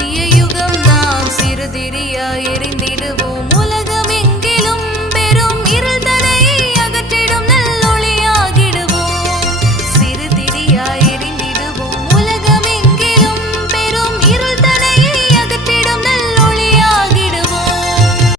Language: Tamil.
புதிய யுகம் நாம் சிறுதிரியாய் எரிந்திடுவோம்?